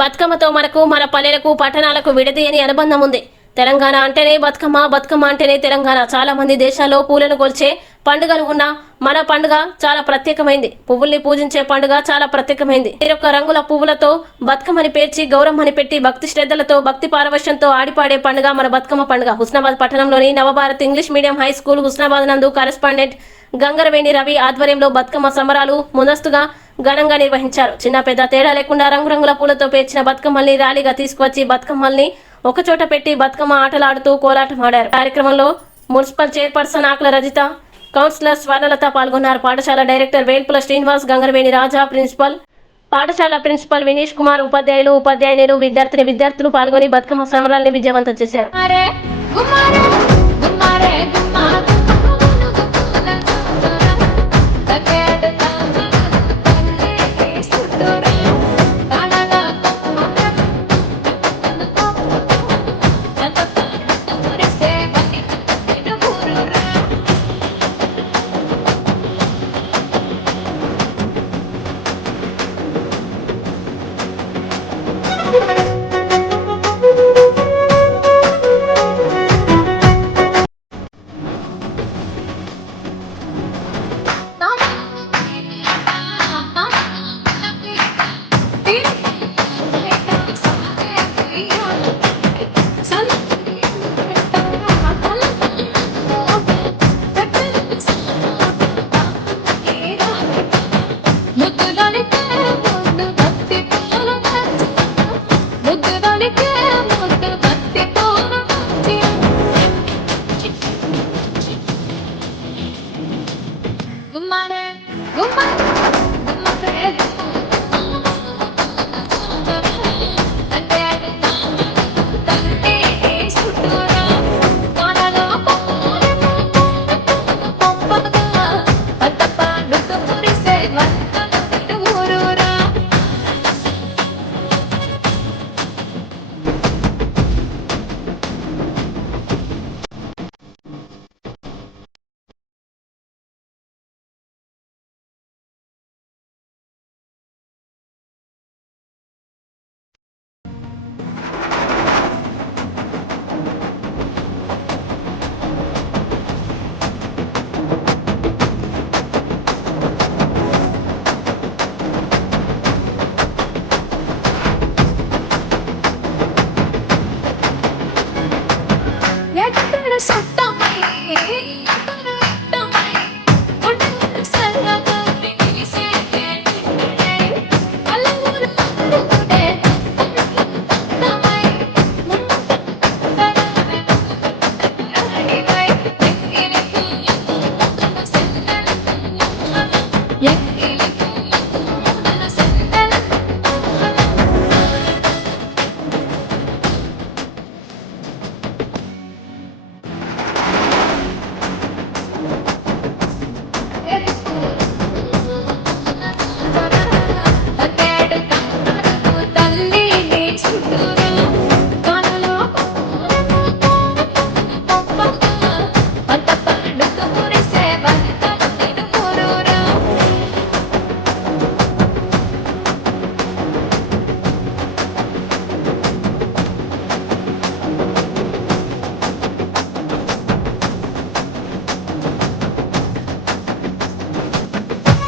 బతుకమ్మతో మనకు మన పల్లెలకు పట్టణాలకు విడదీయని అనుబంధం ఉంది. తెలంగాణ అంటేనే బతుకమ్మ, బతుకమ్మ అంటేనే తెలంగాణ. చాలా మంది దేశాల్లో పూలను కొల్చే పండుగలు ఉన్నా మన పండుగ చాలా ప్రత్యేకమైంది. పువ్వుల్ని పూజించే పండుగ చాలా ప్రత్యేకమైంది. వేరొక రంగుల పువ్వులతో బతుకమ్మని పేర్చి గౌరమ్మని పెట్టి భక్తి శ్రద్ధలతో భక్తి పారవశ్యంతో ఆడిపాడే పండుగ మన బతుకమ్మ పండుగ. హుస్నాబాద్ పట్టణంలోని Navabharat English medium high school Husnabad నందు కరెస్పాండెంట్ గంగరవేణి రవి ఆధ్వర్యంలో బతుకమ్మ సంబరాలు ముందస్తుగా ఘనంగా నిర్వహించారు. చిన్న పెద్ద తేడా లేకుండా రంగురంగుల పూలతో పేర్చిన బతుకమ్మల్ని ర్యాలీగా తీసుకువచ్చి బతుకమ్మల్ని ఒకచోట పెట్టి బతుకమ్మ ఆటలాడుతూ కోలాటం ఆడారు. కార్యక్రమంలో మున్సిపల్ చైర్పర్సన్ ఆకుల రజిత, కౌన్సిలర్ స్వర్ణలత పాల్గొన్నారు. పాఠశాల డైరెక్టర్ వేల్పుల శ్రీనివాస్, గంగరవేణి రాజా, పాఠశాల ప్రిన్సిపల్ వినీష్ కుమార్, ఉపాధ్యాయులు, ఉపాధ్యాయులు, విద్యార్థులు పాల్గొని బతుకమ్మ సంబరాల్ని విజయవంతం చేశారు. ముద్దులోనికి